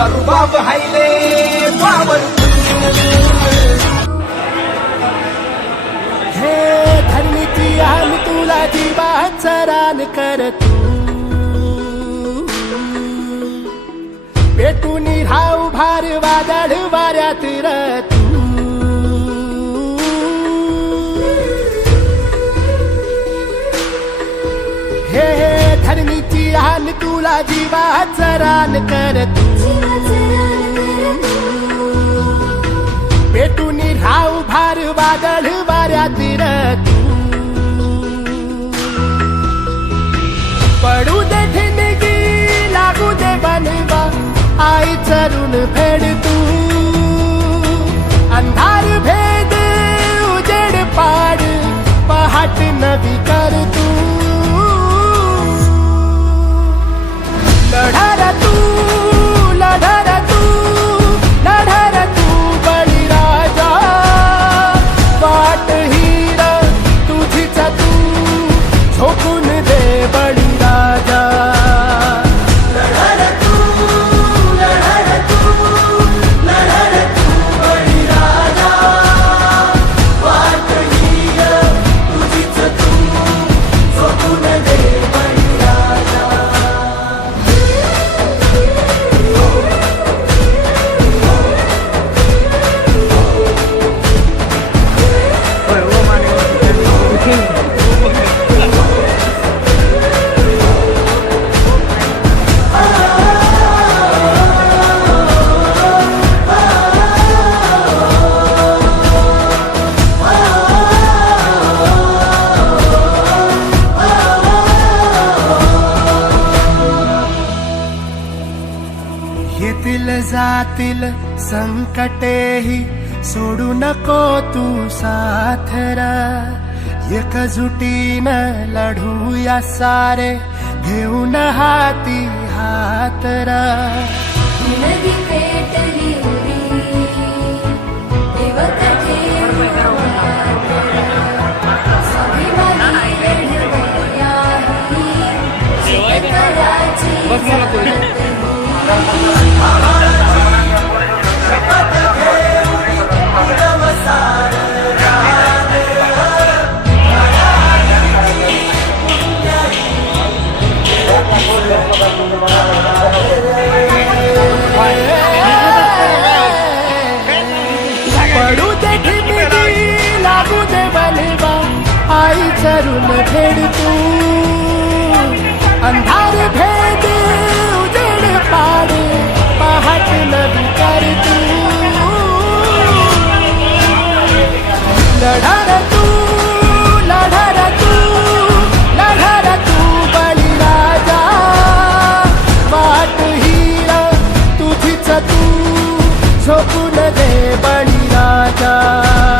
तुझा रुबाब हायले पावर हे धर्मीची आम तुला जीवाचा रान कर तू पेटून राहू भार वादळ वाऱ्यात र हे धर्मीची आन तुला जीवाचा रान कर तू भार वादळ तू पडू दे ठिणगी लागू दे बनवा आई चरून फेड तू अंधार भेद उजेड पाड पहाट नवी का येतील जातील संकटेही. सोडू नको तू साथरा. एकजुटीन लढूया सारे. घेऊन हाती हातरा. नदी पेटली दे बळीराजा पाय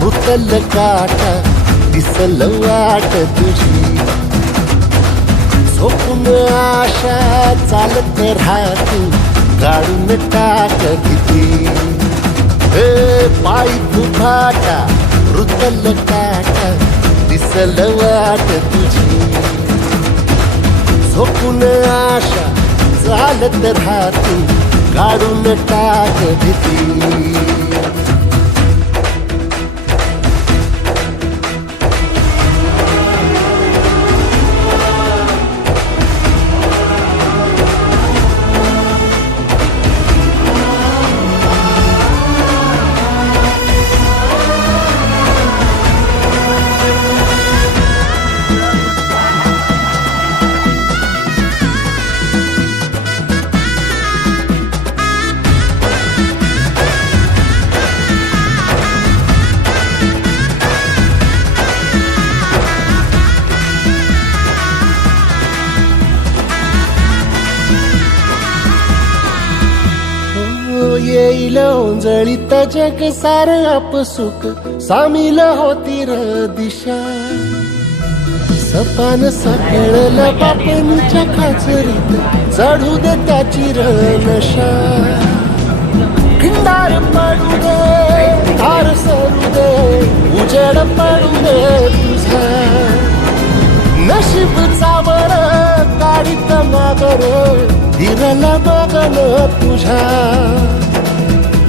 भुकल रुतल काटा दिसल वाट तुझी. झोपून आशा चालत राहतो काढून टाक किती. हे पायी फुकाटा रुतल काटा दिसल वाट तुझी. झोपून आशा चालत राहतो काढून टाक भीती येईल जग सार आपसुक सामील होती र दिशा. सपान सापडलं बापणीच्या खाचरीत चढू दे त्याची र नशा. खिंडार पडू दे धार सरू दे उजेड पडू दे तुझा. नशीब चावर काढीत मागर हिरला मागल तुझ्या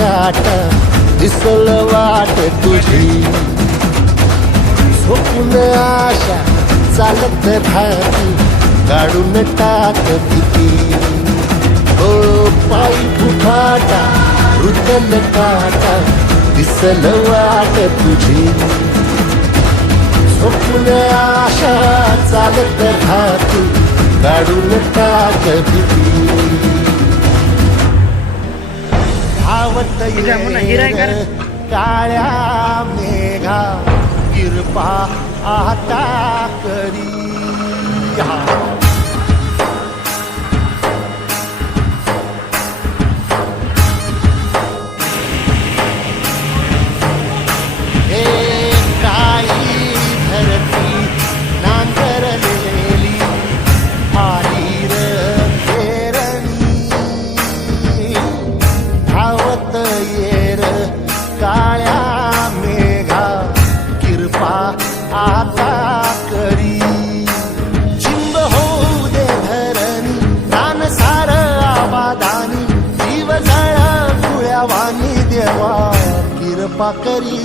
काटा दिसल वाट तुझी। झोपून आशा, चालत काढून टाक ओ फुफाटा काटा दिसल वाट तुझी। झोपून आशा, चालत काढून टाक म्हणजे काळ्या मेघा कृपा आता करी. querida.